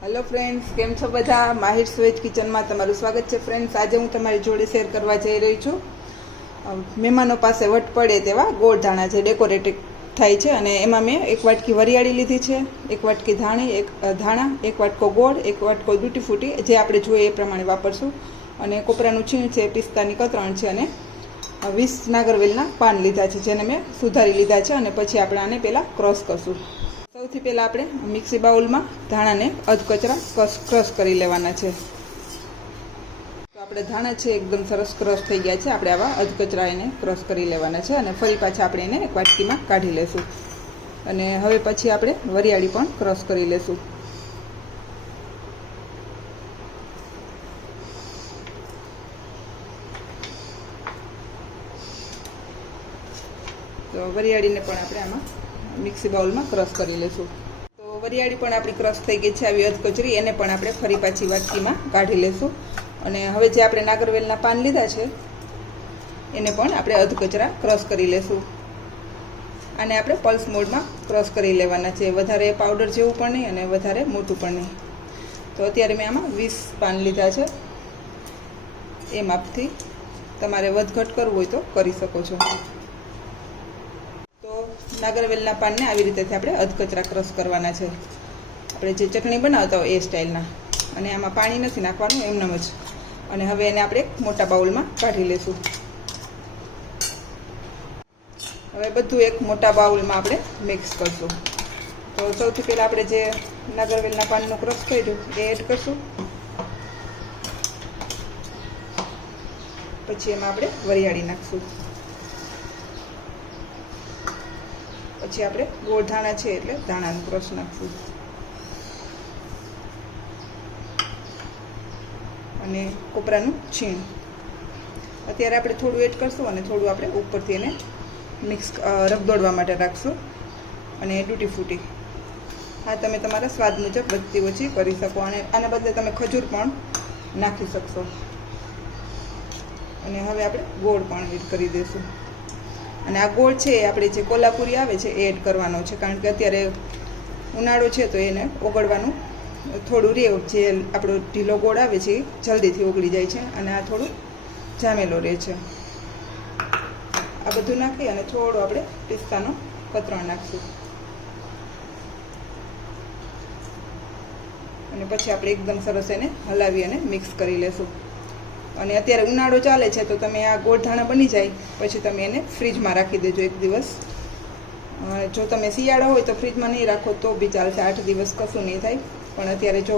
Hello friends, કેમ છો બધા? માહિર સ્વેજ કિચનમાં તમારું સ્વાગત છે. ફ્રેન્ડ્સ, આજે હું તમારી જોડે શેર કરવા જઈ રહી છું મહેમાનો પાસે વટ પડે તેવા ગોળ ધાણા જે ડેકોરેટેડ થાય છે. અને એમાં મેં એક વાટકી વરિયાળી લીધી છે, એક વાટકી ધાણા, એક વાટકો ગોળ, એક વાટકો તૂટી ફૂટી, જે આપણે જોઈએ એ પ્રમાણે વાપરશું. અને કોપરાનું છીણ છે, પિસ્તાની કતરણ છે, અને 20 નાગરવેલના પાન લીધા છે, જેને મેં સુધારી લીધા છે. અને પછી આપણે આને પહેલાં ક્રોસ કરશું. સૌથી પહેલાં આપણે મિક્સી બાઉલમાં ધાણાને અધકચરા ક્રશ કરી લેવાના છે. તો આપણે ધાણા છે એકદમ સરસ ક્રશ થઈ ગયા છે. આપણે આવા અધકચરા એને ક્રશ કરી લેવાના છે. અને ફરી પાછા આપણે એને એક વાટકીમાં કાઢી લેશું. અને હવે પછી આપણે વરિયાળી પણ ક્રશ કરી લેશું. તો વરિયાળીને પણ આપણે આમાં મિક્સી બાઉલમાં ક્રશ કરી લેશું. તો વરિયાળી પણ આપણી ક્રશ થઈ ગઈ છે આવી અધકચરી, એને પણ આપણે ફરી પાછી વાટકીમાં કાઢી લેશું. અને હવે જે આપણે નાગરવેલના પાન લીધા છે એને પણ આપણે અધકચરા ક્રશ કરી લેશું. આને આપણે પલ્સ મોડમાં ક્રશ કરી લેવાના છે, વધારે પાવડર જેવું પણ નહીં અને વધારે મોટું પણ નહીં. તો અત્યારે મેં આમાં 20 પાન લીધા છે. એ માપથી તમારે વધઘટ કરવું હોય તો કરી શકો છો. નાગરવેલના પાનને આવી રીતે આપણે અધકચરા ક્રશ કરવાના છે, આપણે જે ચટણી બનાવતા હોય એ સ્ટાઇલના. અને આમાં પાણી નથી નાખવાનું, એમનેમ જ. અને હવે એને આપણે મોટા બાઉલમાં કાઢી લેશું. હવે બધું એક મોટા બાઉલમાં આપણે મિક્સ કરશું. તો સૌથી પહેલાં આપણે જે નાગરવેલના પાનનું ક્રશ કર્યું એ એડ કરશું. પછી એમાં આપણે વરિયાળી નાખશું. પછી આપણે ગોળ ધાણા છે એટલે ધાણાનું ક્રશ નાખશું. અને કોપરાનું છીણ અત્યારે આપણે થોડું એડ કરશું અને થોડું આપણે ઉપરથી એને મિક્સ રગદોડવા માટે રાખશું. અને તૂટી ફૂટી હા, તમે તમારા સ્વાદ મુજબ વધતી ઓછી કરી શકો. અને આના બદલે તમે ખજૂર પણ નાખી શકશો. અને હવે આપણે ગોળ પણ એડ કરી દઈશું. અને આ ગોળ છે એ આપણે જે કોલ્હાપુરી આવે છે એ એડ કરવાનો છે, કારણ કે અત્યારે ઉનાળો છે તો એને ઓગળવાનું થોડું રહે. જે આપણો ઢીલો ગોળ આવે છે એ જલ્દીથી ઓગળી જાય છે, અને આ થોડું જામેલો રહે છે. આ બધું નાખી અને થોડો આપણે પિસ્તાનો કતરણ નાખીશું. અને પછી આપણે એકદમ સરસ એને હલાવી અને મિક્સ કરી લેશું. અને અત્યારે ઉનાળો ચાલે છે તો તમે આ ગોળ ધાણા બની જાય પછી તમે એને ફ્રીજમાં રાખી દેજો એક દિવસ. જો તમે શિયાળો હોય તો ફ્રીજમાં નહીં રાખો તો બી ચાલશે, 8 દિવસ કશું નહીં થાય. પણ અત્યારે જો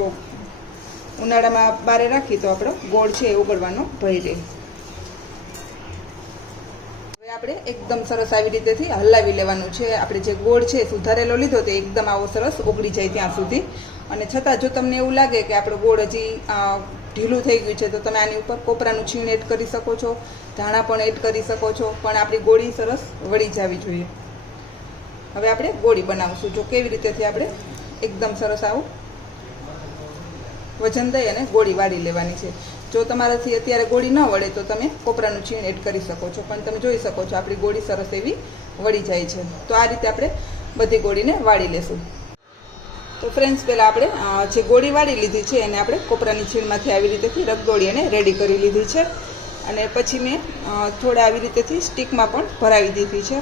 ઉનાળામાં બારે રાખી તો આપણો ગોળ છે એ ઓગળવાનો ભય રહે. હવે આપણે એકદમ સરસ આવી રીતેથી હલાવી લેવાનું છે. આપણે જે ગોળ છે સુધારેલો લીધો તે એકદમ આવો સરસ ઓગળી જાય ત્યાં સુધી. અને છતાં જો તમને એવું લાગે કે આપણો ગોળ હજી ઢીલું થઈ ગયું છે તો તમે આની ઉપર કોપરાનું છીણ એડ કરી શકો છો, ધાણા પણ એડ કરી શકો છો. પણ આપણી ગોળી સરસ વળી જવી જોઈએ. હવે આપણે ગોળી બનાવશું. જો કેવી રીતેથી આપણે એકદમ સરસ આવું વજન દઈ અને ગોળી વાળી લેવાની છે. જો તમારાથી અત્યારે ગોળી ન વળે તો તમે કોપરાનું છીણ એડ કરી શકો છો. પણ તમે જોઈ શકો છો આપણી ગોળી સરસ એવી વળી જાય છે. તો આ રીતે આપણે બધી ગોળીને વાળી લેશું. તો ફ્રેન્ડ્સ, પહેલાં આપણે જે ગોળી વાળી લીધી છે એને આપણે કોપરાની છીણમાંથી આવી રીતેથી રગદોળી અને રેડી કરી લીધી છે. અને પછી મેં થોડા આવી રીતેથી સ્ટીકમાં પણ ભરાવી દીધી છે.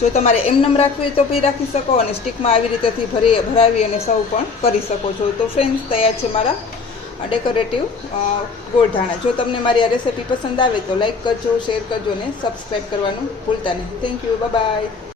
જો તમારે એમનેમ રાખવી હોય તો બી રાખી શકો, અને સ્ટીકમાં આવી રીતેથી ભરાવી અને સર્વ પણ કરી શકો છો. તો ફ્રેન્ડ્સ, તૈયાર છે મારા ડેકોરેટિવ ગોળ ધાણા. જો તમને મારી આ રેસીપી પસંદ આવે તો લાઈક કરજો, શેર કરજો અને સબસ્ક્રાઈબ કરવાનું ભૂલતા નહીં. Thank you, by.